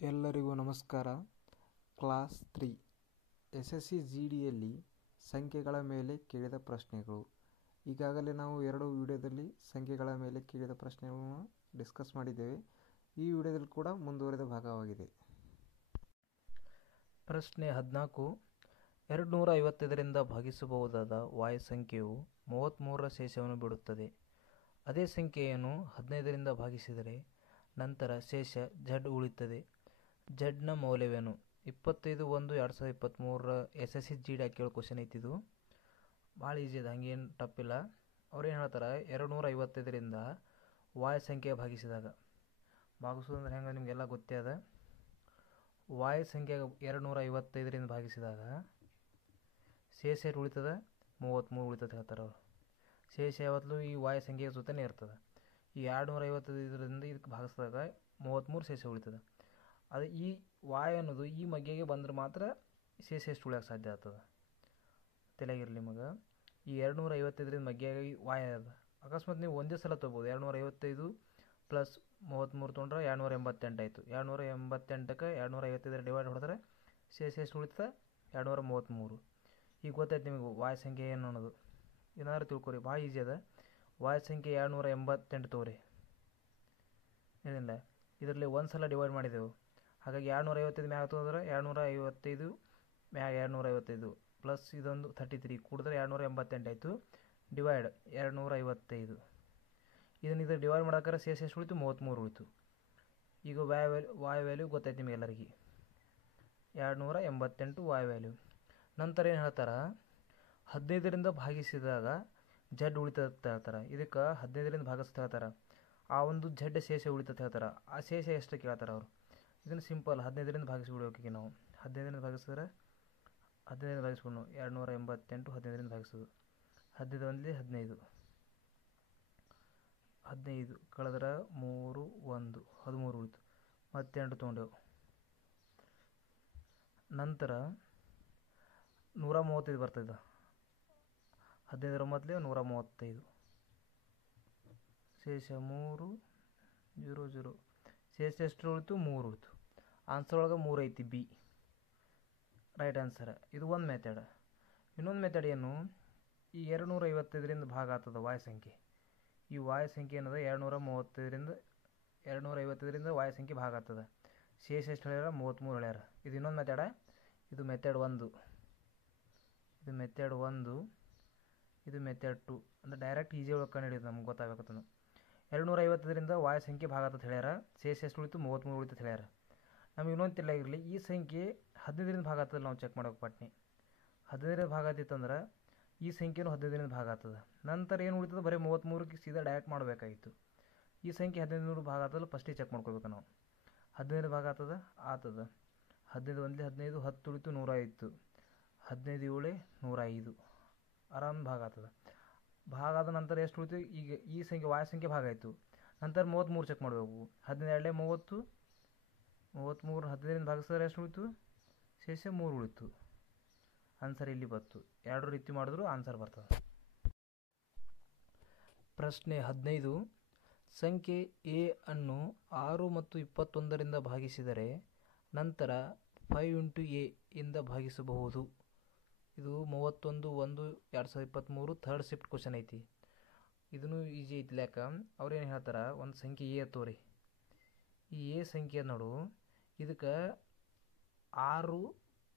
ಎಲ್ಲರಿಗೂ ನಮಸ್ಕಾರ. Class 3 SSC GDಯಲ್ಲಿ ಸಂಖ್ಯೆಗಳ ಮೇಲೆ ಕೇಳಿದ ಪ್ರಶ್ನೆಗಳು. ಈಗಾಗಲೇ ನಾವು 2 ವಿಡಿಯೋದಲ್ಲಿ ಸಂಖ್ಯೆಗಳ ಮೇಲೆ ಕೇಳಿದ ಪ್ರಶ್ನೆಗಳನ್ನು ಡಿಸ್ಕಸ್ ಮಾಡಿದ್ದೇವೆ. ಈ ವಿಡಿಯೋದಲ್ಲಿ ಕೂಡ ಮುಂದುವರೆದ ಭಾಗವಾಗಿದೆ. ಪ್ರಶ್ನೆ 14. 255ರಿಂದ ಭಾಗಿಸಬಹುದಾದ y ಸಂಖ್ಯೆಯು 33ರ ಶೇಷವನ್ನು ಬಿಡುತ್ತದೆ. ಅದೇ ಸಂಖ್ಯೆಯನ್ನು 15ರಿಂದ ಭಾಗಿಸಿದರೆ ನಂತರ ಶೇಷ z ಉಳಿಯುತ್ತದೆ. ಝಡ್ನ ಮೌಲ್ಯವೇನು? 25/1/2023 SSC GD ಕೇಳೋ ಕ್ವಶನ್ ಐತಿದು. ಭಾಳ ಈಸಿ ಇದೆ, ಹಂಗೇನು ಟಫಿಲ್ಲ. ಅವ್ರೇನು ಹೇಳ್ತಾರೆ, 255ರಿಂದ y ಸಂಖ್ಯೆ ಭಾಗಿಸಿದಾಗ, ಭಾಗಿಸೋದಂದ್ರೆ ಹೆಂಗೆ ನಿಮಗೆಲ್ಲ ಗೊತ್ತೇ ಅದ. y ಸಂಖ್ಯೆ 255ರಿಂದ ಭಾಗಿಸಿದಾಗ ಶೇಷ ಎಷ್ಟು ಉಳಿತದ? 33 ಉಳಿತದೆ ಹೇಳ್ತಾರೆ ಅವರು. ಶೇಷ ಯಾವತ್ತೂ ಈ y ಸಂಖ್ಯೆ ಜೊತೆನೇ ಇರ್ತದೆ. ಈ 255ರಿಂದ ಇದಕ್ಕೆ ಭಾಗಿಸಿದಾಗ 33 ಶೇಷ ಉಳಿತದೆ. ಅದು ಈ y ಅನ್ನೋದು ಈ ಮಗ್ಗೆಗೆ ಬಂದ್ರೆ ಮಾತ್ರ ಶೇಷ ಎಷ್ಟು ಉಳಿಯೋಕೆ ಸಾಧ್ಯ ಆಗ್ತದೆ. ತಲೆಗಿರಲಿ ನಿಮಗೆ. ಈ 255ರಿಂದ ಮಗ್ಗೆಗೆ y ಅದ. ಅಕಸ್ಮಾತ್ ನೀವು ಒಂದೇ ಸಲ ತೊಗೋಬೋದು. 255 ಪ್ಲಸ್ 33 ತೊಗೊಂಡ್ರೆ 288 ಆಯಿತು. 288ಕ್ಕೆ 255 ಡಿವೈಡ್ ಹೊಡೆದ್ರೆ ಶೇಷ ಎಷ್ಟು ಉಳಿತದೆ? 233. ಈಗ ಗೊತ್ತಾಯ್ತು ನಿಮಗೆ y ಸಂಖ್ಯೆ ಏನು ಅನ್ನೋದು. ಏನಾದ್ರು ತಿಳ್ಕೊರಿ, ಭಾಳ ಈಸಿ ಅದ. y ಸಂಖ್ಯೆ 288 ತಗೋರಿ. ಏನಿಲ್ಲ, ಇದರಲ್ಲಿ ಒಂದು ಸಲ ಡಿವೈಡ್ ಮಾಡಿದೆವು. ಹಾಗಾಗಿ 255 ಮ್ಯಾಗ ತೊಗೊಂಡ್ರೆ 255 ಮ್ಯಾಗ 255 ಪ್ಲಸ್ ಇದೊಂದು 33 ಕೂಡಿದ್ರೆ 288 ಆಯಿತು. ಡಿವೈಡ್ 255. ಇದನ್ನು ಡಿವೈಡ್ ಮಾಡೋಕ್ಕಾರೆ ಶೇಷ ಎಷ್ಟು ಉಳಿತು? 33 ಉಳಿತು. ಈಗ y ವ್ಯಾಲ್ಯೂ ಗೊತ್ತಾಯ್ತು ನಿಮಗೆಲ್ಲರಿಗೆ. 288 y ವ್ಯಾಲ್ಯೂ. ನಂತರ ಏನು ಹೇಳ್ತಾರೆ, 15ರಿಂದ ಭಾಗಿಸಿದಾಗ z ಉಳಿತದೆ ಅಂತ ಹೇಳ್ತಾರೆ. ಇದಕ್ಕೆ 15ರಿಂದ ಭಾಗಿಸ್ತಾ ಹೇಳ್ತಾರೆ. ಆ ಒಂದು z ಶೇಷ ಉಳಿತದೆ ಹೇಳ್ತಾರೆ. ಆ ಶೇಷ ಎಷ್ಟು ಕೇಳ್ತಾರೆ ಅವರು. ಇದನ್ನು ಸಿಂಪಲ್ 15ರಿಂದ ಭಾಗಿಸ್ಬಿಡೋಕೆ ನಾವು. 15ರಿಂದ ಭಾಗಿಸಿದ್ರೆ 15ರಿಂದ ಭಾಗಿಸ್ಬಿಡೋಣ. 288 15ರಿಂದ ಭಾಗಿಸೋದು. 15 15 15 ಕಳೆದ್ರೆ 3 1 13 ಉಳಿತು. ಮತ್ತೆ 8 ತೊಗೊಂಡೆವು. ನಂತರ 135 ಬರ್ತದೆ. 15ರ ಮೊದಲೇ 135. ಶೇಷ 3 0 0. ಶೇಷ ಎಷ್ಟು ಉಳಿತು? 3 ಉಳಿತು. ಆನ್ಸರ್ ಒಳಗೆ 3 ಐತಿ, ಬಿ ರೈಟ್ ಆನ್ಸರ್. ಇದು ಒಂದು ಮೆಥಡ್. ಇನ್ನೊಂದು ಮೆಥಡ್ ಏನು, ಈ 255ರಿಂದ ಭಾಗ ಆಗ್ತದೆ y ಸಂಖ್ಯೆ. ಈ y ಸಂಖ್ಯೆ ಏನದ 255ರಿಂದ y ಸಂಖ್ಯೆ ಭಾಗ ಆಗ್ತದೆ. ಶೇಷ ಎಷ್ಟು ಹೇಳ್ಯಾರ? 33 ಹೇಳ್ಯಾರ. ಇದು ಇನ್ನೊಂದು ಮೆಥಡ. ಇದು ಮೆಥಡ್ 1. ಇದು ಮೆಥಡ್ 1. ಇದು ಮೆಥಡ್ 2. ಅಂದರೆ ಡೈರೆಕ್ಟ್ ಈಸಿ ಒಳಗೆ ಕಂಡು ಹಿಡಿಯೋದು ನಮ್ಗೆ ಗೊತ್ತಾಗಬೇಕಂತ. 255ರಿಂದ y ಸಂಖ್ಯೆ ಭಾಗ ಆಗ್ತದೆ ಹೇಳ್ಯಾರ. ಶೇಷ ಎಷ್ಟು ಉಳಿತು? 33 ಉಳಿತದೆ ಹೇಳ್ಯಾರ. ನಮಗೆ ಇನ್ನೊಂದು ತಿಳಿಯಾಗಿರಲಿ, ಈ ಸಂಖ್ಯೆ 15ರಿಂದ ಭಾಗ ಆಗ್ತದೆ ನಾವು ಚೆಕ್ ಮಾಡೋಕೆ ಪಟ್ನಿ. 15ರಿಂದ ಭಾಗ ಆಗ್ತಿತ್ತಂದ್ರೆ ಈ ಸಂಖ್ಯೆನೂ 15ರಿಂದ ಭಾಗ ಆಗ್ತದೆ. ನಂತರ ಏನು ಉಳಿತದೆ? ಬರೀ 33ಕ್ಕೆ ಸೀದಾ ಡೈರೆಕ್ಟ್ ಮಾಡಬೇಕಾಗಿತ್ತು. ಈ ಸಂಖ್ಯೆ 15 ಭಾಗ ಆಗ್ತದಲ್ಲ, ಫಸ್ಟಿಗೆ ಚೆಕ್ ಮಾಡ್ಕೋಬೇಕು ನಾವು. 15 ಭಾಗ ಆಗ್ತದೆ 15 1 15 10 ಉಳಿತು 105. 15 7 105 ಆರಾಮ್ ಭಾಗ ಆಗ್ತದೆ. ಭಾಗ ಆದ ನಂತರ ಎಷ್ಟು ಉಳಿತು? ಈಗ ಈ ಸಂಖ್ಯೆ y ಸಂಖ್ಯೆ ಭಾಗ ಆಯಿತು. ನಂತರ 33 ಚೆಕ್ ಮಾಡಬೇಕು. 12 30 33 15ರಿಂದ ಭಾಗಿಸಿದ್ರೆ ಎಷ್ಟು ಉಳಿತು? ಶೇಷ 3 ಉಳಿತು. ಆನ್ಸರ್ ಇಲ್ಲಿ ಬಂತು. ಎರಡು ರೀತಿ ಮಾಡಿದ್ರು ಆನ್ಸರ್ ಬರ್ತದೆ. ಪ್ರಶ್ನೆ 15. ಸಂಖ್ಯೆ a ಅನ್ನು 6 ಮತ್ತು 21ರಿಂದ ಭಾಗಿಸಿದರೆ ನಂತರ 5 × a ಇಂದ ಭಾಗಿಸಬಹುದು. ಇದು 31/1/2023 ಥರ್ಡ್ ಶಿಫ್ಟ್ ಕ್ವಶನ್ ಐತಿ. ಇದನ್ನು ಈಸಿ ಐತಿ. ಲೆಕ್ಕ ಅವ್ರೇನು ಹೇಳ್ತಾರೆ, ಒಂದು ಸಂಖ್ಯೆ a ತೋರಿ. ಈ a ಸಂಖ್ಯೆ ನೋಡು, ಇದಕ್ಕೆ 6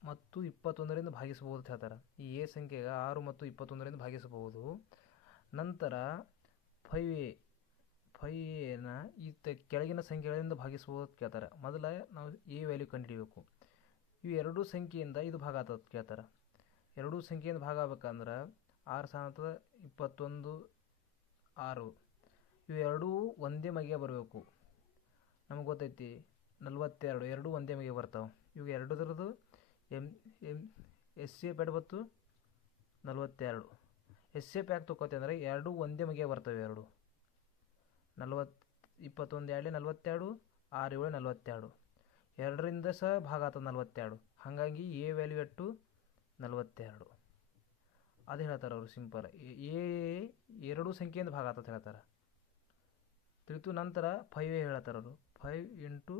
ಮತ್ತು 21ರಿಂದ ಭಾಗಿಸಬಹುದು ಅಂತ ಹೇಳ್ತಾರೆ. ಈ a ಸಂಖ್ಯೆಗೆ 6 ಮತ್ತು 21ರಿಂದ ಭಾಗಿಸಬಹುದು. ನಂತರ 5a ನ ಈ ಕೆಳಗಿನ ಸಂಖ್ಯೆಗಳಿಂದ ಭಾಗಿಸಬಹುದು ಅಂತ ಕೇಳ್ತಾರೆ. ಮೊದಲ ನಾವು a ವ್ಯಾಲ್ಯೂ ಕಂಡುಹಿಡಿಯಬೇಕು. ಇವು ಎರಡೂ ಸಂಖ್ಯೆಯಿಂದ ಇದು ಭಾಗ ಆಗ್ತದೆ ಕೇಳ್ತಾರೆ. ಎರಡೂ ಸಂಖ್ಯೆಯಿಂದ ಭಾಗ ಆಗ್ಬೇಕಂದ್ರೆ 6 ಸಾಧ್ಯ 21 6. ಇವು ಎರಡೂ ಒಂದೇ ಮಗೆ ಬರಬೇಕು. ನಮಗೆ ಗೊತ್ತೈತಿ 42 ಎರಡೂ ಒಂದೇ ಮಗೆ ಬರ್ತಾವೆ. ಇವು ಎರಡರದ್ದು ಎಸ್ ಶೇಪ್ ಎಡ್ ಬತ್ತು 42. ಎಸ್ ಶೇಪ್ ಯಾಕೆ ತೊಗೋತೀವಿ ಅಂದರೆ ಎರಡೂ ಒಂದೇ ಮಗೆ ಬರ್ತವೆ. ಎರಡು 21 2 42 6 7 42. ಎರಡರಿಂದ ಸಹ ಭಾಗ ಆಗ್ತದೆ 42. ಹಾಗಾಗಿ ಎ ವ್ಯಾಲ್ಯೂ ಎಟ್ಟು 42. ಅದು ಹೇಳ್ತಾರೆ ಅವರು ಸಿಂಪಲ್. ಎ ಎರಡೂ ಸಂಖ್ಯೆಯಿಂದ ಭಾಗ ಆಗ್ತದೆ ಹೇಳ್ತಾರೆ. ತಿಳಿತು. ನಂತರ 5a ಹೇಳ್ತಾರೆ ಅವರು. 5 ×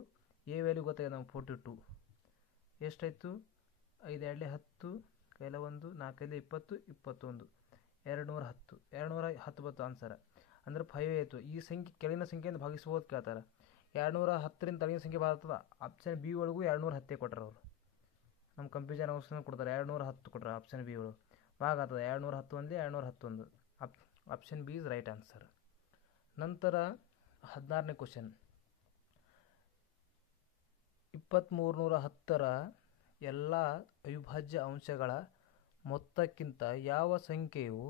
ಎ ವ್ಯಾಲ್ಯೂ ಗೊತ್ತಾಗಿದೆ ನಮ್ಗೆ 42. ಎಷ್ಟಾಯಿತು? 5 2 10, ಕೈಲ 1 4 5 20 21, 210. 210 ಬಂತು ಆನ್ಸರ್. ಅಂದ್ರೆ 5 ಆಯಿತು. ಈ ಸಂಖ್ಯೆ ಕೆಳಗಿನ ಸಂಖ್ಯೆಯಿಂದ ಭಾಗಿಸ್ಬೋದು ಕೇಳ್ತಾರೆ. 210ರಿಂದ ತಳಗಿನ ಸಂಖ್ಯೆ ಬರ್ತದೆ. ಆಪ್ಷನ್ ಬಿ ಒಳಗೂ 210 ಕೊಟ್ಟರೆ ಅವರು ನಮ್ಮ ಕಂಪ್ಯೂಟರ್ ಆಪ್ಷನ್ ಕೊಡ್ತಾರೆ. 210 ಕೊಟ್ಟರೆ ಆಪ್ಷನ್ ಬಿ ಒಳಗೆ ಭಾಗ ಆಗ್ತದೆ. 210 ಒಂದೇ 211. Option B is right answer. ನಂತರ 16ನೇ ಕ್ವಶನ್. 2310ರ ಎಲ್ಲ ಅವಿಭಾಜ್ಯ ಅಂಶಗಳ ಮೊತ್ತಕ್ಕಿಂತ ಯಾವ ಸಂಖ್ಯೆಯು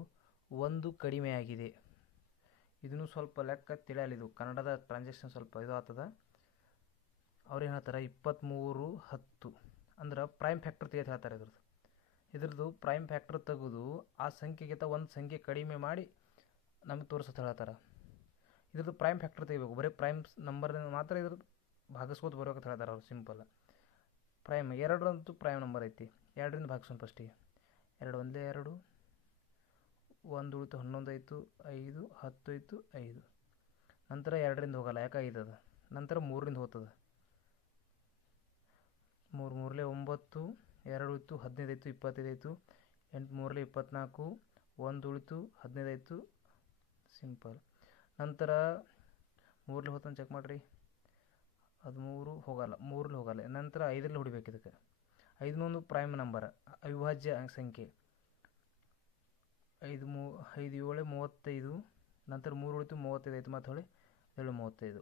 1 ಕಡಿಮೆಯಾಗಿದೆ? ಇದನ್ನು ಸ್ವಲ್ಪ ಲೆಕ್ಕ ತಿಳಿಯಲಿದು. ಕನ್ನಡದ ಟ್ರಾನ್ಸಾಕ್ಷನ್ ಸ್ವಲ್ಪ ಇದು ಆಗ್ತದೆ. ಅವ್ರೇನು ಹೇಳ್ತಾರೆ, 2310 ಅಂದ್ರೆ ಪ್ರೈಮ್ ಫ್ಯಾಕ್ಟರ್ ತೆಗೆದು ಹೇಳ್ತಾರೆ. ಇದ್ರದ್ದು ಪ್ರೈಮ್ ಫ್ಯಾಕ್ಟರ್ ತೆಗೆದು ಆ ಸಂಖ್ಯೆಗಿಂತ ಒಂದು ಸಂಖ್ಯೆ ಕಡಿಮೆ ಮಾಡಿ ನಮಗೆ ತೋರಿಸುತ್ತೆ ಹೇಳ್ತಾರೆ. ಇದ್ರದ್ದು ಪ್ರೈಮ್ ಫ್ಯಾಕ್ಟರ್ ತೆಗಿಬೇಕು. ಬರೀ ಪ್ರೈಮ್ ನಂಬರ್ ಮಾತ್ರ ಇದ್ರದ್ದು ಭಾಗಿಸ್ಬೋದು ಬರೋಕೆ ಹೇಳ್ತಾರೆ ಅವ್ರು. ಸಿಂಪಲ್ ಪ್ರೈಮ್ 2ರಂತೂ ಪ್ರೈಮ್ ನಂಬರ್ ಐತಿ. 2ರಿಂದ ಭಾಗಿಸೋಣ ಫಸ್ಟಿಗೆ. 2 1 2, 1 ಉಳಿತು 11 ಆಯಿತು, 5 10 ಆಯಿತು 5. ನಂತರ 2ರಿಂದ ಹೋಗಲ್ಲ, ಯಾಕೆ 5 ಅದ. ನಂತರ 3ರಿಂದ ಹೋಗ್ತದೆ. 3 3 9, 2 ಉಳಿತು 15 ಆಯಿತು 25 ಆಯಿತು. 8 3 24, 1 ಉಳಿತು 15 ಆಯಿತು. ಸಿಂಪಲ್. ನಂತರ 3ರಲ್ಲಿ ಹೋಗ್ತಾನೆ ಚೆಕ್ ಮಾಡಿರಿ. 13 ಹೋಗಲ್ಲ, 3ರಲ್ಲಿ ಹೋಗಲ್ಲ. ನಂತರ 5ರಲ್ಲಿ ಹೊಡಿಬೇಕು. ಇದಕ್ಕೆ 5 ಪ್ರೈಮ್ ನಂಬರ್, ಅವಿಭಾಜ್ಯ ಸಂಖ್ಯೆ. 5 7 35. ನಂತರ 3 ಉಳಿತು 35 ಆಯಿತು. ಮತ್ತು ಹೊಳಿ 7 35.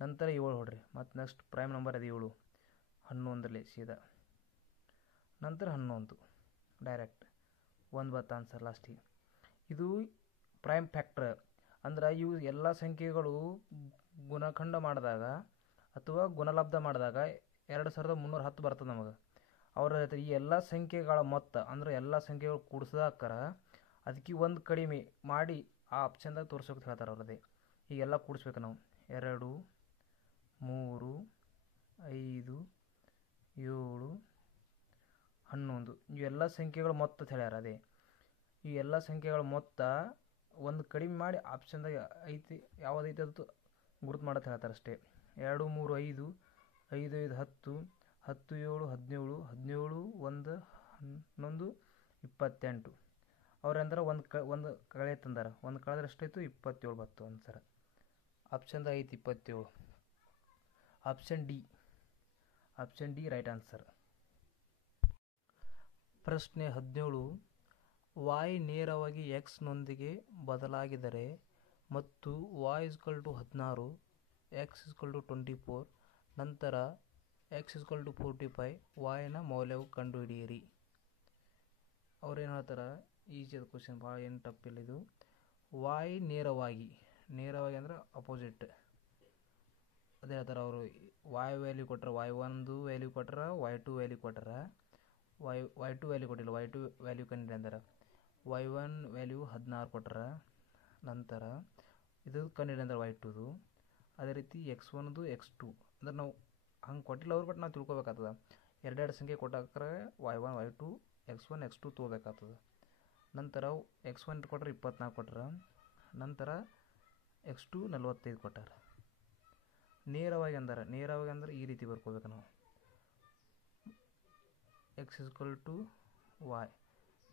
ನಂತರ 7 ಹೊಡ್ರಿ. ಮತ್ತು ನೆಕ್ಸ್ಟ್ ಪ್ರೈಮ್ ನಂಬರ್ ಅದು 7. 11ರಲ್ಲಿ ಸೀದಾ. ನಂತರ 11 ಡೈರೆಕ್ಟ್ 1 ಬತ್ತು ಆನ್ಸರ್ ಲಾಸ್ಟಿಗೆ. ಇದು ಪ್ರೈಮ್ ಫ್ಯಾಕ್ಟರ್. ಅಂದ್ರೆ ಇವು ಎಲ್ಲ ಸಂಖ್ಯೆಗಳು ಗುಣಖಂಡ ಮಾಡಿದಾಗ ಅಥವಾ ಗುಣಲಬ್ಧ ಮಾಡಿದಾಗ 2310 ಬರ್ತದೆ ನಮಗೆ. ಅವ್ರ ಈ ಎಲ್ಲ ಸಂಖ್ಯೆಗಳ ಮೊತ್ತ ಅಂದ್ರೆ ಎಲ್ಲ ಸಂಖ್ಯೆಗಳು ಕೂಡಿಸಿದಾಕರ ಅದಕ್ಕೆ 1 ಕಡಿಮೆ ಮಾಡಿ ಆ ಆಪ್ಷನ್ದಾಗ ತೋರ್ಸೋಕೆ ಹೇಳ್ತಾರೆ ಅವ್ರದ್ದೇ. ಈಗೆಲ್ಲ ಕೂಡಿಸ್ಬೇಕು ನಾವು. 2 3 5 7 11 ಇವೆಲ್ಲ ಸಂಖ್ಯೆಗಳ ಮೊತ್ತ ಹೇಳ್ಯಾರ. ಅದೇ ಈ ಎಲ್ಲ ಸಂಖ್ಯೆಗಳ ಮೊತ್ತ 1 ಕಡಿಮೆ ಮಾಡಿ ಆಪ್ಷನ್ದಾಗ ಐತಿ, ಯಾವುದೈತಿ ಅದು ಗುರುತು ಮಾಡೋದು ಹೇಳ್ತಾರೆ ಅಷ್ಟೇ. 2 3 5, 5 5 10, 10 7 17, 17 1 11 28. ಅವ್ರಂದ್ರೆ ಒಂದು ಕಳೆ ತಂದಾರ. ಒಂದು ಕಳೆದ್ರೆ ಎಷ್ಟಾಯಿತು? 27 ಬತ್ತು ಆನ್ಸರ್. ಆಪ್ಷನ್ದಾಗ ಐತಿ 27. Option D right answer. ಪ್ರಶ್ನೆ 17. y ನೇರವಾಗಿ x ನೊಂದಿಗೆ ಬದಲಾಗಿದರೆ ಮತ್ತು y = 16, x = 24, ನಂತರ x = 45, yನ ಮೌಲ್ಯವು ಕಂಡುಹಿಡಿಯಿರಿ. ಅವ್ರೇನು ಹೇಳ್ತಾರೆ, ಈಜಿ ಅದ ಕ್ವಶನ್, ಭಾಳ ಏನು ಟಫಿಲ್ಲ ಇದು. y ನೇರವಾಗಿ ಅಂದ್ರೆ ಅಪೋಸಿಟ್ ಅದೇ ಹೇಳ್ತಾರೆ ಅವರು. y ವ್ಯಾಲ್ಯೂ ಕೊಟ್ಟರೆ y1 ವ್ಯಾಲ್ಯೂ ಕೊಟ್ಟರೆ y2 ವ್ಯಾಲ್ಯೂ ಕೊಟ್ಟರೆ y2 ವ್ಯಾಲ್ಯೂ ಕೊಟ್ಟಿಲ್ಲ, y2 ವ್ಯಾಲ್ಯೂ ಕಂಡಿದೆ ಅಂದ್ರೆ y1 ವ್ಯಾಲ್ಯೂ 16 ಕೊಟ್ಟರೆ ನಂತರ ಇದು ಕಂಡಿದೆ ಅಂದ್ರೆ y2. ಅದೇ ರೀತಿ x1 x2 ಅಂದ್ರೆ ನಾವು ಹಂಗೆ ಕೊಟ್ಟಿಲ್ಲ ಅವ್ರು, ಬಟ್ ನಾವು ತಿಳ್ಕೊಬೇಕಾಗ್ತದೆ. ಎರಡೆರಡು ಸಂಖ್ಯೆ ಕೊಟ್ಟಾಕ್ರೆ y1 y2 x1 x2 ತೊಗೋಬೇಕಾಗ್ತದೆ. ನಂತರ x1 ಕೊಟ್ಟರೆ 24 ಕೊಟ್ಟರೆ, ನಂತರ x2 45 ಕೊಟ್ಟಾರೆ. ನೇರವಾಗಿ ಅಂದ್ರೆ ಈ ರೀತಿ ಬರ್ಕೋಬೇಕು ನಾವು. x = y,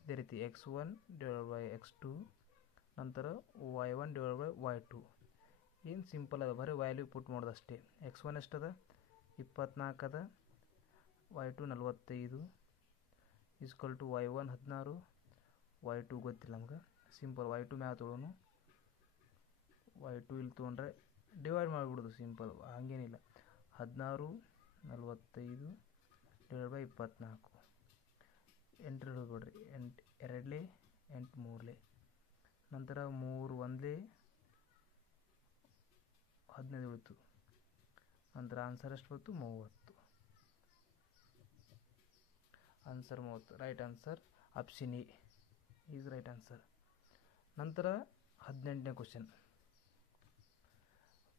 ಇದೇ ರೀತಿ x1 / x2, ನಂತರ y1 / y2. ಏನು ಸಿಂಪಲ್ ಅದ, ಬರೀ ವ್ಯಾಲ್ಯೂ ಪುಟ್ ಮಾಡೋದು ಅಷ್ಟೇ. x1 ಎಷ್ಟದ? 24 ಅದ. y2 45 = y1 16, y2 ಗೊತ್ತಿಲ್ಲ ನಮ್ಗೆ. ಸಿಂಪಲ್ y2 ಮ್ಯಾಗ ತೊಗೊಳೋನು. y2 ಇಲ್ಲಿ ತೊಗೊಂಡ್ರೆ ಡಿವೈಡ್ ಮಾಡಿಬಿಡೋದು ಸಿಂಪಲ್, ಹಾಗೇನಿಲ್ಲ. 16 45 / 24. 8 ಬಿಡ್ರಿ. 8 2 8 3. ನಂತರ 3 1 15 ಉಳಿತು. ನಂತರ ಆನ್ಸರ್ ಎಷ್ಟು ಬಂತು? 30. Answer 30 right answer. Option A is right answer. ನಂತರ 18ನೇ ಕ್ವಶನ್.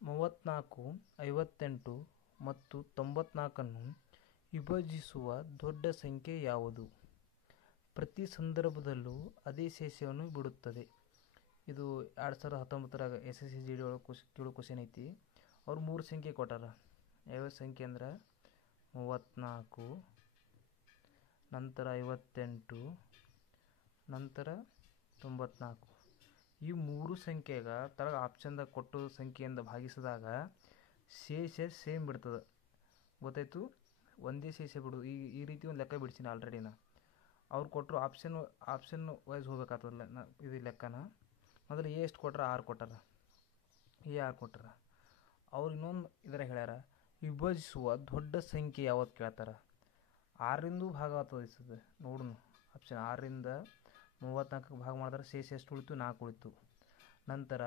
34, 58 ಮತ್ತು 94 ವಿಭಜಿಸುವ ದೊಡ್ಡ ಸಂಖ್ಯೆ ಯಾವುದು? ಪ್ರತಿ ಸಂದರ್ಭದಲ್ಲೂ ಅದೇ ಶೇಷವನ್ನು ಬಿಡುತ್ತದೆ. ಇದು 2019 SSC GD ಒಳಗೆ ಕೇಳೋ ಕ್ವಶನ್ ಐತಿ. ಅವ್ರು 3 ಸಂಖ್ಯೆ ಕೊಟ್ಟಾರ. ಯಾವ್ಯಾವ ಸಂಖ್ಯೆ ಅಂದ್ರೆ 34, ನಂತರ 58, ನಂತರ 94. ಈ ಮೂರು ಸಂಖ್ಯೆಗ ತಳಗ ಆಪ್ಷನ್ದಾಗ ಕೊಟ್ಟು ಸಂಖ್ಯೆಯಿಂದ ಭಾಗಿಸಿದಾಗ ಶೇಷ ಸೇಮ್ ಬಿಡ್ತದೆ. ಗೊತ್ತಾಯ್ತು? ಒಂದೇ ಶೇಷ ಬಿಡೋದು. ಈ ರೀತಿ ಒಂದು ಲೆಕ್ಕ ಬಿಡಿಸಿನಿ ಆಲ್ರೆಡಿ ನಾ. ಅವ್ರು ಕೊಟ್ಟರು ಆಪ್ಷನ್ ವೈಸ್ ಹೋಗ್ಬೇಕಾಗ್ತದಲ್ಲ ಇದು ಲೆಕ್ಕನ. ಮೊದಲು ಎ ಎಷ್ಟು ಕೊಟ್ಟಾರ? 6 ಕೊಟ್ಟಾರ. ಎ 6 ಕೊಟ್ಟಾರ. ಅವ್ರು ಇನ್ನೊಂದು ಇದರ ಹೇಳ್ಯಾರ, ವಿಭಜಿಸುವ ದೊಡ್ಡ ಸಂಖ್ಯೆ ಯಾವತ್ತು ಕೇಳ್ತಾರ. 6ರಿಂದ ಭಾಗ ಆಗ್ತದೆ. ನೋಡೋಣ. ಆಪ್ಷನ್ 6ರಿಂದ 34ಕ್ಕೆ ಭಾಗ ಮಾಡಿದ್ರೆ ಶೇಷ ಎಷ್ಟು ಉಳಿತು? 4 ಉಳಿತು. ನಂತರ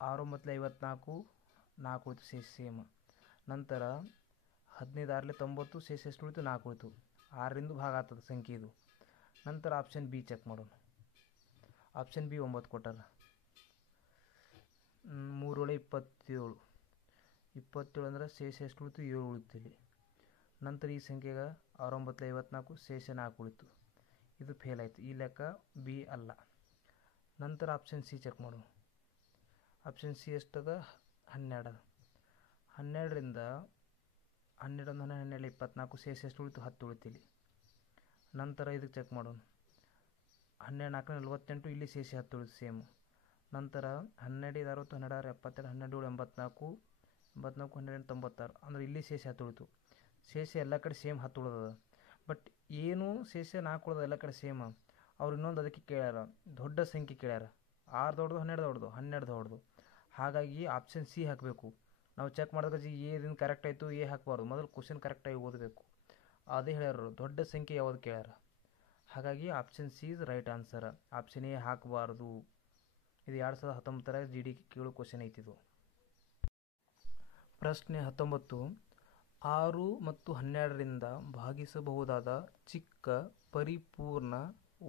6 ಮತ್ತು 54, 4 ಉಳಿತು, ಶೇಷ ಸೇಮ್. ನಂತರ 15 6 90, ಶೇಷ ಎಷ್ಟು ಉಳಿತು? 4 ಉಳಿತು. 6ರಿಂದ ಭಾಗ ಆಗ್ತದೆ ಸಂಖ್ಯೆ ಇದು. ನಂತರ ಆಪ್ಷನ್ ಬಿ ಚೆಕ್ ಮಾಡೋಣ. ಆಪ್ಷನ್ ಬಿ 9 ಕೊಟ್ಟಾರ. 3 × 27, 27 ಅಂದ್ರೆ ಶೇಷ ಎಷ್ಟು ಉಳಿತು? 7 ಉಳಿತು ಇಲ್ಲಿ. ನಂತರ ಈ ಸಂಖ್ಯೆಗೆ 6 9 54, ಶೇಷ 4 ಉಳಿತು. ಇದು ಫೇಲ್ ಆಯಿತು. ಈ ಲೆಕ್ಕ ಬಿ ಅಲ್ಲ. ನಂತರ ಆಪ್ಷನ್ ಸಿ ಚೆಕ್ ಮಾಡೋಣ. ಆಪ್ಷನ್ ಸಿ ಎಷ್ಟದ? 12. 12ರಿಂದ 12 12 24, ಶೇಷ ಎಷ್ಟು ಉಳಿತು? 10 ಉಳಿತು ಇಲ್ಲಿ. ನಂತರ ಇದಕ್ಕೆ ಚೆಕ್ ಮಾಡೋಣ. 12 4 48, ಇಲ್ಲಿ ಶೇಷ 10 ಉಳಿತು ಸೇಮ್. ನಂತರ 12 60 12 72, 12 84, 84 12 96, ಅಂದರೆ ಇಲ್ಲಿ ಶೇಷ 10 ಉಳಿತು. ಶೇಷ ಎಲ್ಲ ಕಡೆ ಸೇಮ್ 10 ಉಳಿದದ. ಬಟ್ ಏನು ಶೇಷ 4 ಉಳಿದ ಎಲ್ಲ ಕಡೆ ಸೇಮ್. ಅವ್ರು ಇನ್ನೊಂದು ಅದಕ್ಕೆ ಕೇಳ್ಯಾರ, ದೊಡ್ಡ ಸಂಖ್ಯೆ ಕೇಳ್ಯಾರ. 6 ದೊಡ್ಡದು, 12 ದೊಡ್ಡದು, 12 ದೊಡ್ಡದು. ಹಾಗಾಗಿ ಆಪ್ಷನ್ ಸಿ ಹಾಕಬೇಕು. ನಾವು ಚೆಕ್ ಮಾಡಿದಾಗ ಏದಿಂದ ಕರೆಕ್ಟ್ ಆಯಿತು, ಎ ಹಾಕಬಾರ್ದು. ಮೊದಲು ಕ್ವಶನ್ ಕರೆಕ್ಟಾಗಿ ಓದಬೇಕು. ಅದೇ ಹೇಳ್ಯಾರ, ದೊಡ್ಡ ಸಂಖ್ಯೆ ಯಾವುದು ಕೇಳ್ಯಾರ. ಹಾಗಾಗಿ option C is right answer. Option A ಹಾಕಬಾರ್ದು. ಇದು 2019 GD ಕೇಳೋ ಕ್ವಶನ್ ಐತಿದು. ಪ್ರಶ್ನೆ 19. 6 ಮತ್ತು 12ರಿಂದ ಭಾಗಿಸಬಹುದಾದ ಚಿಕ್ಕ ಪರಿಪೂರ್ಣ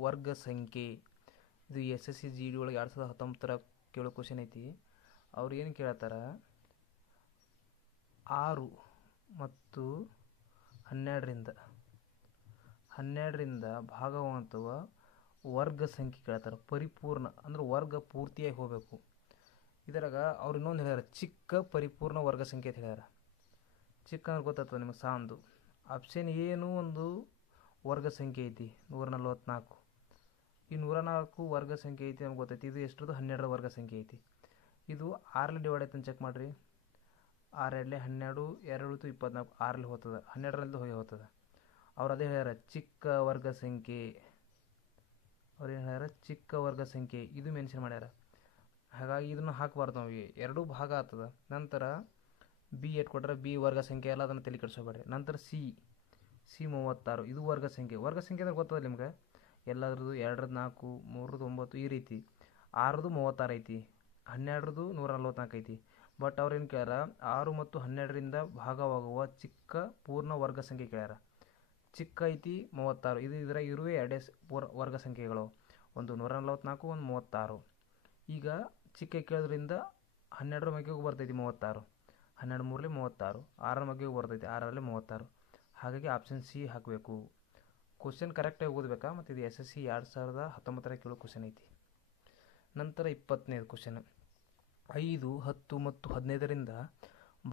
ವರ್ಗ ಸಂಖ್ಯೆ. ಇದು SSC GD ಒಳಗೆ 2019 ಕೇಳೋ ಕ್ವಶನ್ ಐತಿ. ಅವ್ರು ಏನು ಕೇಳ್ತಾರ? 6 ಮತ್ತು 12ರಿಂದ ಭಾಗವಾಗುವ ವರ್ಗ ಸಂಖ್ಯೆ ಕೇಳ್ತಾರೆ. ಪರಿಪೂರ್ಣ ಅಂದ್ರೆ ವರ್ಗ ಪೂರ್ತಿಯಾಗಿ ಹೋಗಬೇಕು. ಇದರಾಗ ಅವ್ರು ಇನ್ನೊಂದು ಹೇಳ್ಯಾರ, ಚಿಕ್ಕ ಪರಿಪೂರ್ಣ ವರ್ಗ ಸಂಖ್ಯೆ ಅಂತ ಹೇಳ್ಯಾರ. ಚಿಕ್ಕ ಅಂದ್ರೆ ಗೊತ್ತಾಗ್ತದೆ ನಿಮಗೆ, ಸಾಂದು. ಆಪ್ಷನ್ ಏನು ಒಂದು ವರ್ಗ ಸಂಖ್ಯೆ ಐತಿ 144. ಈ 104 ವರ್ಗ ಸಂಖ್ಯೆ ಐತಿ ನಮ್ಗೆ ಗೊತ್ತೈತಿ. ಇದು ಎಷ್ಟರದ್ದು? 12ರ ವರ್ಗ ಸಂಖ್ಯೆ ಐತಿ. ಇದು 6ರಲ್ಲಿ ಡಿವೈಡ್ ಆಯ್ತು ಅಂತ ಚೆಕ್ ಮಾಡಿರಿ. 6 2 12, 2 24, 6ರಲ್ಲಿ ಹೋಗ್ತದೆ, 12ರಲ್ಲಿ ಹೋಗ್ತದೆ. ಅವ್ರು ಅದೇ ಹೇಳ್ಯಾರ, ಚಿಕ್ಕ ವರ್ಗ ಸಂಖ್ಯೆ. ಅವ್ರು ಏನು ಹೇಳ್ಯಾರ? ಚಿಕ್ಕ ವರ್ಗ ಸಂಖ್ಯೆ. ಇದು ಮೆನ್ಷನ್ ಮಾಡ್ಯಾರ. ಹಾಗಾಗಿ ಇದನ್ನು ಹಾಕಬಾರ್ದು ನಾವು. ಎರಡೂ ಭಾಗ ಆಗ್ತದೆ. ನಂತರ ಬಿ ಎಷ್ಟು ಕೊಟ್ಟರೆ ಬಿ ವರ್ಗ ಸಂಖ್ಯೆ ಅಲ್ಲ, ಅದನ್ನು ತಲೆ ಕೆಡಿಸ್ಕೋಬೇಡ್ರಿ. ನಂತರ ಸಿ 36, ಇದು ವರ್ಗ ಸಂಖ್ಯೆ. ವರ್ಗ ಸಂಖ್ಯೆ ಅಂದ್ರೆ ಗೊತ್ತದ ನಿಮ್ಗೆ, ಎಲ್ಲದ್ರದ್ದು 2 4, 3 9, ಈ ರೀತಿ. 6 36 ಐತಿ, 12 144 ಐತಿ. ಬಟ್ ಅವ್ರು ಏನು ಕೇಳ್ಯಾರ? 6 ಮತ್ತು 12ರಿಂದ ಭಾಗವಾಗುವ ಚಿಕ್ಕ ಪೂರ್ಣ ವರ್ಗ ಸಂಖ್ಯೆ ಕೇಳ್ಯಾರ. ಚಿಕ್ಕ ಐತಿ 36. ಇದು ಇದರ ಇರುವೆ ಎರಡೇ ವರ್ಗ ಸಂಖ್ಯೆಗಳು, ಒಂದು 144, ಒಂದು 36. ಈಗ ಚಿಕ್ಕ ಕೇಳೋದ್ರಿಂದ 12ರ ಮಗ್ಗಿಗೂ ಬರ್ತೈತಿ 36, 12 3ರಲ್ಲಿ 36, 6ರ ಮಗ್ಗಿಗೂ ಬರ್ತೈತಿ 6ರಲ್ಲಿ 36. ಹಾಗಾಗಿ ಆಪ್ಷನ್ ಸಿ ಹಾಕಬೇಕು. ಕ್ವಶನ್ ಕರೆಕ್ಟಾಗಿ ಓದಬೇಕಾ. ಮತ್ತು ಇದು SSC 2019 ಕೇಳೋ ಕ್ವಶನ್ ಐತಿ. ನಂತರ 20ನೇ ಕ್ವಶನ್. 5 10 ಮತ್ತು 15ರಿಂದ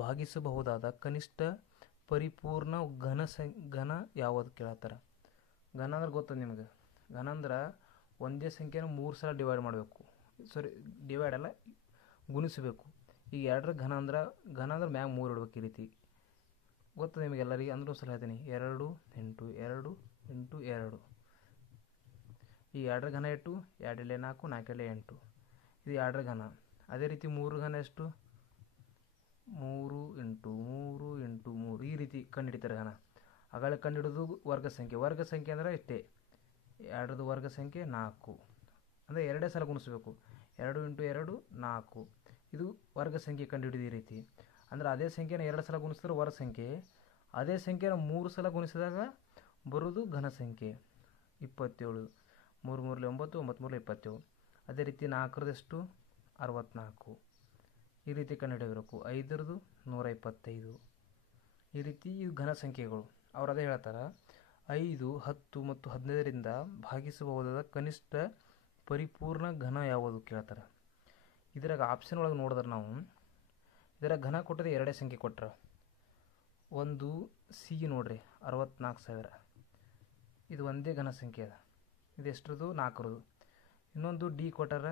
ಭಾಗಿಸಬಹುದಾದ ಕನಿಷ್ಠ ಪರಿಪೂರ್ಣ ಘನ ಯಾವುದು ಕೇಳತ್ತಾರ. ಘನ ಅಂದ್ರೆ ಗೊತ್ತದ ನಿಮಗೆ. ಘನ ಅಂದ್ರೆ ಒಂದೇ ಸಂಖ್ಯೆನ 3 ಸಲ ಡಿವೈಡ್ ಮಾಡಬೇಕು. ಡಿವೈಡ್ ಅಲ್ಲ, ಗುಣಿಸಬೇಕು. ಈಗ 2ರ ಘನ ಅಂದ್ರೆ ಮ್ಯಾಗ 3 ಇಡ್ಬೇಕು. ಈ ರೀತಿ ಗೊತ್ತದ ನಿಮಗೆಲ್ಲರಿಗೆ. ಅಂದ್ರೂ ಸಲ ಹೇಳ್ತೀನಿ, 2 8 2 8 2. ಈ 2ರ ಘನ ಎಷ್ಟು? 2 4 4 8. ಇದು 2ರ ಘನ. ಅದೇ ರೀತಿ 3ರ ಘನ ಎಷ್ಟು? 3 × 3 × 3. ಈ ರೀತಿ ಕಂಡುಹಿಡಿತಾರೆ ಘನ. ಆಗಾಳೆ ಕಂಡುಹಿಡಿದು ವರ್ಗ ಸಂಖ್ಯೆ. ವರ್ಗ ಸಂಖ್ಯೆ ಅಂದರೆ ಇಷ್ಟೇ, 2ರ ವರ್ಗ ಸಂಖ್ಯೆ 4. ಅಂದರೆ 2 ಸಲ ಗುಣಿಸ್ಬೇಕು. 2 × 2 4. ಇದು ವರ್ಗ ಸಂಖ್ಯೆ ಕಂಡುಹಿಡಿದು ಈ ರೀತಿ. ಅಂದರೆ ಅದೇ ಸಂಖ್ಯೆನ 2 ಸಲ ಗುಣಿಸಿದ್ರೆ ವರ್ಗ ಸಂಖ್ಯೆ, ಅದೇ ಸಂಖ್ಯೆನ 3 ಸಲ ಗುಣಿಸಿದಾಗ ಬರೋದು ಘನ ಸಂಖ್ಯೆ. 27, 3 3 9, 9 3 27. ಅದೇ ರೀತಿ 4ರದ್ದು ಎಷ್ಟು? 64. ಈ ರೀತಿ ಕಂಡುಹಿಡಿಯಬೇಕು. 5ರದ್ದು 125. ಈ ರೀತಿ ಇವು ಘನ ಸಂಖ್ಯೆಗಳು. ಅವ್ರು ಅದೇ ಹೇಳ್ತಾರೆ, 5 10 ಮತ್ತು 15ರಿಂದ ಭಾಗಿಸಬಹುದಾದ ಕನಿಷ್ಠ ಪರಿಪೂರ್ಣ ಘನ ಯಾವುದು ಕೇಳ್ತಾರೆ. ಇದರಾಗ ಆಪ್ಷನ್ ಒಳಗೆ ನೋಡಿದ್ರೆ ನಾವು ಇದರ ಘನ ಕೊಟ್ಟರೆ ಎರಡೇ ಸಂಖ್ಯೆ ಕೊಟ್ಟರೆ. ಒಂದು ಸಿ ನೋಡ್ರಿ 64,000, ಇದು ಒಂದೇ ಘನ ಸಂಖ್ಯೆ ಅದ. ಇದು ಎಷ್ಟರದು? 4ರದು. ಇನ್ನೊಂದು ಡಿ ಕೊಟ್ಟಾರ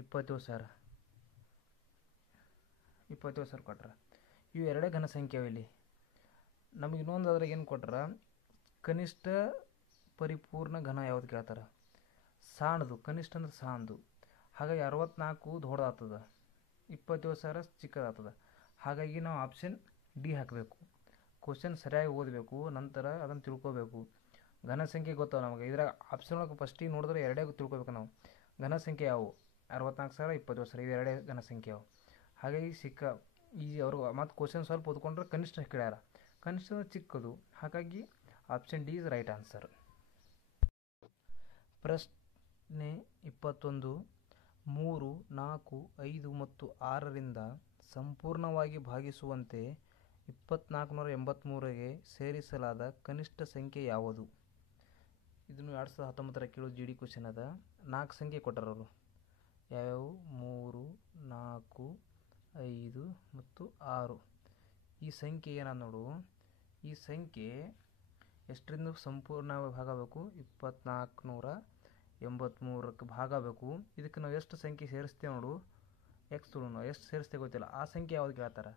27,000 ಕೊಟ್ಟಾರ. ಇವು ಎರಡೇ ಘನ ಸಂಖ್ಯೆ ಇಲ್ಲಿ. ನಮಗೆ ಇನ್ನೊಂದು ಅದ್ರಾಗ ಏನು ಕೊಟ್ಟಾರ? ಕನಿಷ್ಠ ಪರಿಪೂರ್ಣ ಘನ ಯಾವ್ದು ಕೇಳ್ತಾರೆ? ಸಾಣದು. ಕನಿಷ್ಠ ಅಂದ್ರೆ ಸಾಣದು. ಹಾಗಾಗಿ 64 ದೊಡ್ಡದಾಗ್ತದೆ, 27,000 ಚಿಕ್ಕದಾಗ್ತದೆ. ಹಾಗಾಗಿ ನಾವು ಆಪ್ಷನ್ ಡಿ ಹಾಕಬೇಕು. ಕ್ವಶನ್ ಸರಿಯಾಗಿ ಓದಬೇಕು, ನಂತರ ಅದನ್ನು ತಿಳ್ಕೊಬೇಕು. ಘನ ಸಂಖ್ಯೆ ಗೊತ್ತಾವ ನಮಗೆ. ಇದ್ರಾಗ ಆಪ್ಷನ್ ಒಳಗೆ ಫಸ್ಟಿಗೆ ನೋಡಿದ್ರೆ ಎರಡೇ ತಿಳ್ಕೊಬೇಕು ನಾವು. ಘನ ಸಂಖ್ಯೆ ಯಾವುವು? 64,000, 27,000 ಇವು ಎರಡೇ ಘನ ಸಂಖ್ಯೆ ಅವು. ಹಾಗಾಗಿ ಈಜಿ ಅವರು. ಮತ್ತು ಕ್ವಶನ್ ಸ್ವಲ್ಪ ಓದ್ಕೊಂಡ್ರೆ ಕನಿಷ್ಠ ಕೇಳ್ಯಾರ, ಕನಿಷ್ಠ ಚಿಕ್ಕದು. ಹಾಗಾಗಿ option D is right answer. ಪ್ರಶ್ನೆ 21. 3, 4, 5 ಮತ್ತು 6ರಿಂದ ಸಂಪೂರ್ಣವಾಗಿ ಭಾಗಿಸುವಂತೆ 2483ಗೆ ಸೇರಿಸಲಾದ ಕನಿಷ್ಠ ಸಂಖ್ಯೆ ಯಾವುದು? ಇದನ್ನು 2019 ಕೇಳೋ ಜಿ ಡಿ ಕ್ವಶನ್ ಅದ. 4 ಸಂಖ್ಯೆ ಕೊಟ್ಟಾರ ಅವರು. ಯಾವ್ಯಾವು? 3, 4, 5 ಮತ್ತು 6. ಈ ಸಂಖ್ಯೆ ಏನಂದ ನೋಡು. ಈ ಸಂಖ್ಯೆ ಎಷ್ಟರಿಂದ ಸಂಪೂರ್ಣವಾಗಿ ಭಾಗ ಆಗಬೇಕು? 2483ಕ್ಕೆ ಭಾಗ ಆಗಬೇಕು. ಇದಕ್ಕೆ ನಾವು ಎಷ್ಟು ಸಂಖ್ಯೆ ಸೇರಿಸ್ತೇವೆ ನೋಡು, ಎಕ್ಸ್ ತುಳು ಎಷ್ಟು ಸೇರಿಸ್ತೇವೆ ಗೊತ್ತಿಲ್ಲ, ಆ ಸಂಖ್ಯೆ ಯಾವ್ದು ಕೇಳ್ತಾರೆ?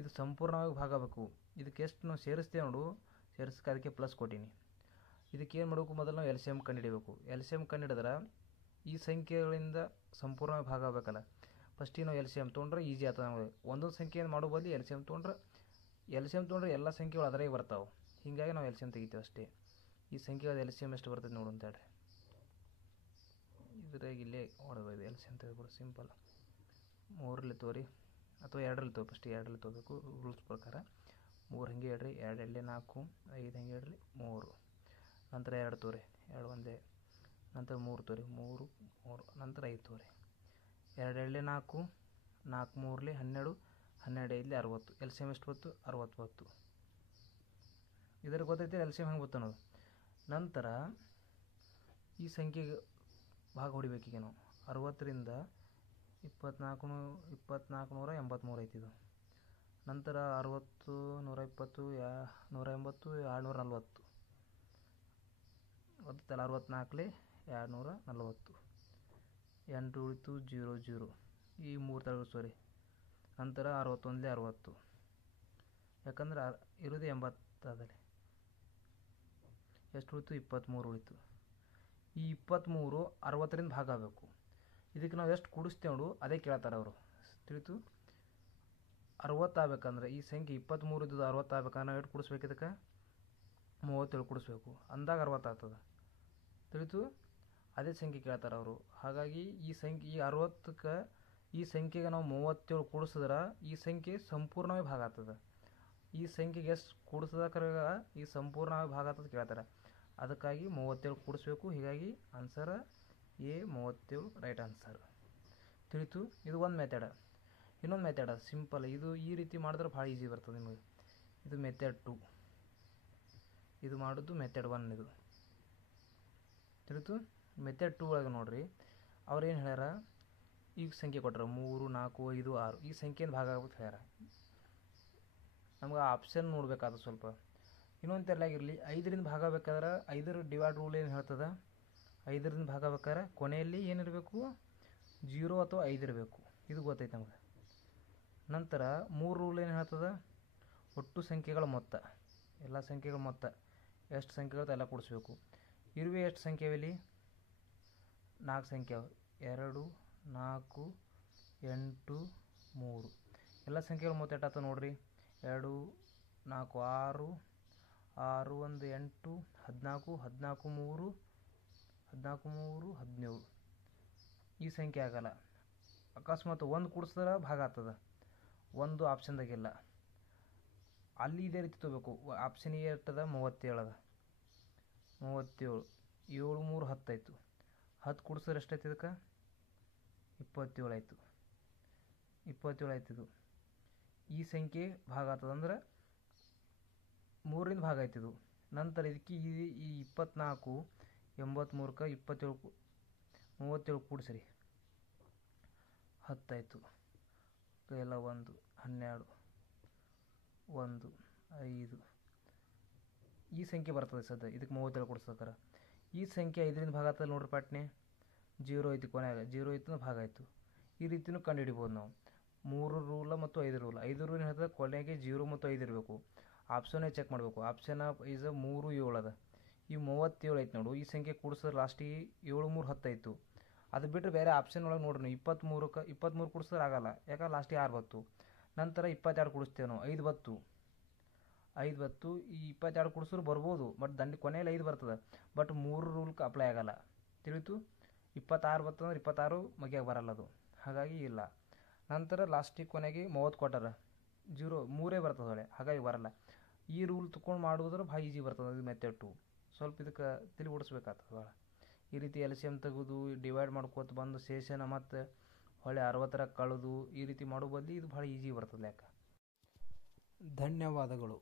ಇದು ಸಂಪೂರ್ಣವಾಗಿ ಭಾಗ ಆಗಬೇಕು. ಇದಕ್ಕೆ ಎಷ್ಟು ನಾವು ಸೇರಿಸ್ತೇವೆ ನೋಡು, ಸೇರಿಸ್ಕೆ ಅದಕ್ಕೆ ಪ್ಲಸ್ ಕೊಟ್ಟೀನಿ. ಇದಕ್ಕೆ ಏನು ಮಾಡಬೇಕು? ಮೊದಲು ನಾವು ಎಲ್ ಸಿ ಎಮ್ ಕಂಡುಹಿಡಬೇಕು. ಎಲ್ ಸಿ ಎಮ್ ಕಂಡುಹಿಡಿದ್ರೆ ಈ ಸಂಖ್ಯೆಗಳಿಂದ ಸಂಪೂರ್ಣವಾಗಿ ಭಾಗ ಆಗಬೇಕಲ್ಲ. ಫಸ್ಟಿಗೆ ನಾವು ಎಲ್ ಸಿ ಎಮ್ ತೊಗೊಂಡ್ರೆ ಈಸಿ ಆಗ್ತದೆ ನಮಗೆ. ಒಂದೊಂದು ಸಂಖ್ಯೆಯನ್ನು ಮಾಡೋ ಬದಲು ಎಲ್ ಸಿ ಎಮ್ ತೊಗೊಂಡ್ರೆ ಎಲ್ಲ ಸಂಖ್ಯೆಗಳು ಅದರಾಗೆ ಬರ್ತಾವೆ. ಹೀಗಾಗಿ ನಾವು ಎಲ್ ಸಿ ಎಮ್ ತೆಗಿತೀವಿ ಅಷ್ಟೇ. ಈ ಸಂಖ್ಯೆಗಳ ಎಲ್ ಸಿ ಎಮ್ ಎಷ್ಟು ಬರ್ತದೆ ನೋಡು ಅಂತ ಹೇಳ್ರಿ. ಇದ್ರಾಗ ಇಲ್ಲೇ ಹೊಡಬೋದು. ಎಲ್ ಸಿ ಎಮ್ ತೆಗೆದುಬಿಡು, ಸಿಂಪಲ್. 3ರಲ್ಲಿ ತೋರಿ ಅಥವಾ 2ರಲ್ಲಿ ತಗೋ. ಫಸ್ಟಿಗೆ 2ರಲ್ಲಿ ತೊಗೋಬೇಕು ರೂಲ್ಸ್ ಪ್ರಕಾರ. 3 ಹಂಗೆ ಹೇಳ್ರಿ, 2 2 4, 5 ಹಂಗೆ ಹೇಳ್ರಿ, 3. ನಂತರ 2 ತೋರಿ, 2 ಒಂದೇ. ನಂತರ 3 ತೋರಿ, 3 3. ನಂತರ 5 ತೋರಿ. 2 2 4, 4 3 12, 12 5 60. ಎಲ್ ಸಿ ಎಮ್ ಎಷ್ಟು ಬತ್ತು? 60 ಬತ್ತು. ಇದರ ಗೊತ್ತೈತೆ ಎಲ್ ಸಿ ಎಮ್ ಹೆಂಗೆ ಬತ್ತು ಅನ್ನೋದು. ನಂತರ ಈ ಸಂಖ್ಯೆಗೆ ಭಾಗ ಹೊಡಿಬೇಕೀಗ ನಾವು. 60ರಿಂದ 2483 ಐತಿದು. ನಂತರ 60, 120, 180, 240 ಗೊತ್ತಲ್ಲ. 64 240. 8 ಉಳಿತು 0 0. ಈ 3 ತಳಗಿಸೋರಿ. ನಂತರ 61 60. ಯಾಕಂದ್ರೆ ಇರೋದು 80 ಅದಲ್ಲಿ. ಎಷ್ಟು ಉಳಿತು? 23 ಉಳಿತು. ಈ 23 60ರಿಂದ ಭಾಗ ಆಗಬೇಕು. ಇದಕ್ಕೆ ನಾವು ಎಷ್ಟು ಕೂಡಿಸ್ತೇವೆ ನೋಡು, ಅದೇ ಕೇಳ್ತಾರೆ ಅವರು. ತಿಳಿತು? 60 ಆಗ್ಬೇಕಂದ್ರೆ ಈ ಸಂಖ್ಯೆ 23 ಇದ್ದು 60 ಆಗ್ಬೇಕಂದ್ರೆ ನಾವು ಎಷ್ಟು ಕೂಡಿಸ್ಬೇಕು? ಇದಕ್ಕೆ 37 ಕೂಡಿಸ್ಬೇಕು. ಅಂದಾಗ 60 ಆಗ್ತದೆ. ತಿಳಿತು? ಅದೇ ಸಂಖ್ಯೆ ಕೇಳ್ತಾರೆ ಅವರು. ಹಾಗಾಗಿ ಈ 60ಕ್ಕೆ ಈ ಸಂಖ್ಯೆಗೆ ನಾವು 37 ಕೂಡಿಸಿದ್ರೆ ಈ ಸಂಖ್ಯೆ ಸಂಪೂರ್ಣವಾಗಿ ಭಾಗ ಆಗ್ತದೆ. ಈ ಸಂಖ್ಯೆಗೆ ಎಷ್ಟು ಕೂಡಿಸೋದಕ್ರಾಗ ಈ ಸಂಪೂರ್ಣವಾಗಿ ಭಾಗ ಆಗ್ತದೆ ಕೇಳ್ತಾರೆ. ಅದಕ್ಕಾಗಿ 37 ಕೂಡಿಸ್ಬೇಕು. ಹೀಗಾಗಿ ಆನ್ಸರ್ ಎ 37 ರೈಟ್ ಆನ್ಸರ್. ತಿಳಿತು? ಇದು ಒಂದು ಮೆಥಡ್. ಇನ್ನೊಂದು ಮೆಥಡ್ ಸಿಂಪಲ್. ಇದು ಈ ರೀತಿ ಮಾಡಿದ್ರೆ ಭಾಳ ಈಸಿ ಬರ್ತದೆ ನಿಮಗೆ. ಇದು ಮೆಥಡ್ 2. ಇದು ಮಾಡೋದು ಮೆಥಡ್ 1. ಇದು ತಿಳಿತು? ಮೆಥಡ್ 2 ಒಳಗೆ ನೋಡ್ರಿ, ಅವ್ರೇನು ಹೇಳ್ಯಾರ? ಈಗ ಸಂಖ್ಯೆ ಕೊಟ್ಟರು 3 4 5 6. ಈ ಸಂಖ್ಯೆಯಿಂದ ಭಾಗ ಆಗ್ಬಿಟ್ಟು ಹೇಳ್ಯಾರ. ನಮ್ಗೆ ಆಪ್ಷನ್ ನೋಡ್ಬೇಕಾದ್ರೆ ಸ್ವಲ್ಪ ಇನ್ನೊಂದು ತೆರಲಾಗಿರಲಿ. 5ರಿಂದ ಭಾಗ ಬೇಕಾದ್ರೆ 5ರ ಡಿವೈಡ್ ರೂಲ್ ಏನು ಹೇಳ್ತದೆ? 5ರಿಂದ ಭಾಗ ಬೇಕಾದ್ರೆ ಕೊನೆಯಲ್ಲಿ ಏನಿರಬೇಕು? 0 ಅಥವಾ 5 ಇರಬೇಕು. ಇದು ಗೊತ್ತೈತೆ ನಮಗೆ. ನಂತರ 3 ರೂಲ್ ಏನು ಹೇಳ್ತದೆ? ಒಟ್ಟು ಸಂಖ್ಯೆಗಳ ಮೊತ್ತ, ಎಲ್ಲ ಸಂಖ್ಯೆಗಳ ಮೊತ್ತ ಎಷ್ಟು ಸಂಖ್ಯೆಗಳು ಎಲ್ಲ ಕೂಡಿಸ್ಬೇಕು. ಇರುವೆ ಎಷ್ಟು ಸಂಖ್ಯೆ ಇಲ್ಲಿ? 4 ಸಂಖ್ಯೆ. 2 4 8 3. ಎಲ್ಲ ಸಂಖ್ಯೆಗಳ ಮೊತ್ತ ಎಷ್ಟಾಗ್ತದೆ ನೋಡ್ರಿ. 2 4 6 6 1 8 14 14 3 14 3 17. ಈ ಸಂಖ್ಯೆ ಆಗಲ್ಲ. ಅಕಸ್ಮಾತ್ 1 ಕೂಡಿಸಿದ್ರೆ ಭಾಗ ಆಗ್ತದೆ. 1 ಆಪ್ಷನ್ದಾಗಿಲ್ಲ. ಅಲ್ಲಿ ಇದೇ ರೀತಿ ತಗೋಬೇಕು. ಆಪ್ಷನ್ ಎ ಇರ್ತದೆ 37 ಅದ. 37 7 3 10 ಆಯಿತು. 10 ಕೂಡಿಸಿದ್ರೆ ಎಷ್ಟಾಯ್ತು? ಇದಕ್ಕೆ 27 ಆಯಿತು. 27 ಆಯ್ತಿದು. ಈ ಸಂಖ್ಯೆ ಭಾಗ ಆಗ್ತದೆ ಅಂದ್ರೆ 3ರಿಂದ ಭಾಗ ಆಯ್ತಿದು. ನಂತರ ಇದಕ್ಕೆ ಈ 24 83ಕ್ಕೆ 37 ಕೂಡಿಸ್ರಿ 10 ಆಯಿತು. ಎಲ್ಲ 1 12 1 5 ಈ ಸಂಖ್ಯೆ ಬರ್ತದೆ ಸದ್ಯ ಇದಕ್ಕೆ 37 ಕೊಡ್ಸ್ಬೇಕಾರ. ಈ ಸಂಖ್ಯೆ 5ರಿಂದ ಭಾಗ ಆಗ್ತದೆ ನೋಡ್ರಿ ಪಾಟ್ನೆ. 0 ಐತಿ ಕೊನೆಯಾಗ 0 ಐತಿ ಭಾಗ ಆಯಿತು. ಈ ರೀತಿಯೂ ಕಂಡು ಹಿಡಿಬೋದು ನಾವು. 3 ರೂಲ ಮತ್ತು 5 ರೂಲ್. 5 ರೂಲ್ ಹೇಳ್ತದೆ ಕೊನೆಗೆ 0 ಮತ್ತು 5 ಇರಬೇಕು. ಆಪ್ಷನ್ನೇ ಚೆಕ್ ಮಾಡಬೇಕು. ಆಪ್ಷನ್ ಈಸ್ 3 7 ಅದ. ಈ 37 ಐತೆ ನೋಡು. ಈ ಸಂಖ್ಯೆ ಕೂಡಿಸಿದ್ರೆ ಲಾಸ್ಟಿಗೆ 7 3 10 ಆಯಿತು. ಅದು ಬಿಟ್ಟರೆ ಬೇರೆ ಆಪ್ಷನ್ ಒಳಗೆ ನೋಡ್ರಿ ನೀವು 23 ಕೂಡಿಸಿದ್ರೆ ಆಗಲ್ಲ, ಯಾಕಂದ್ರೆ ಲಾಸ್ಟಿಗೆ 6 ಬತ್ತು. ನಂತರ 22 ಕೂಡಿಸ್ತೇವೆ ನಾವು, 5 ಬತ್ತು. ಈ 22 ಕೂಡಿಸಿದ್ರು ಬರ್ಬೋದು, ಬಟ್ ಕೊನೆಯಲ್ಲಿ 5 ಬರ್ತದೆ. ಬಟ್ 3 ರೂಲ್ಗೆ ಅಪ್ಲೈ ಆಗಲ್ಲ, ತಿಳಿತು. 26 ಬರ್ತಂದ್ರೆ 26 ಮಗ್ಯಾಗ ಬರಲ್ಲ ಅದು, ಹಾಗಾಗಿ ಇಲ್ಲ. ನಂತರ ಲಾಸ್ಟಿಗೆ ಕೊನೆಗೆ 30 ಕೊಟ್ಟಾರ, 3 ಬರ್ತದೆ ಒಳ್ಳೆ, ಹಾಗಾಗಿ ಬರಲ್ಲ. ಈ ರೂಲ್ ತೊಗೊಂಡು ಮಾಡುವುದ್ರೆ ಭಾಳ ಈಜಿ ಬರ್ತದೆ. ಇದು ಮೆಥಡ್ 2 ಸ್ವಲ್ಪ ಇದಕ್ಕೆ ತಿಳಿ ಓಡಿಸ್ಬೇಕಾಗ್ತದೆ ಭಾಳ. ಈ ರೀತಿ LCM ತೆಗೆದು ಡಿವೈಡ್ ಮಾಡ್ಕೋತ ಬಂದು ಶೇಷನ ಮತ್ತು ಹೊಳೆ 60ರ ಕಳೆದು ಈ ರೀತಿ ಮಾಡೋ ಬದಲು ಇದು ಭಾಳ ಈಜಿ ಬರ್ತದೆ ಲೆಕ್ಕ. ಧನ್ಯವಾದಗಳು.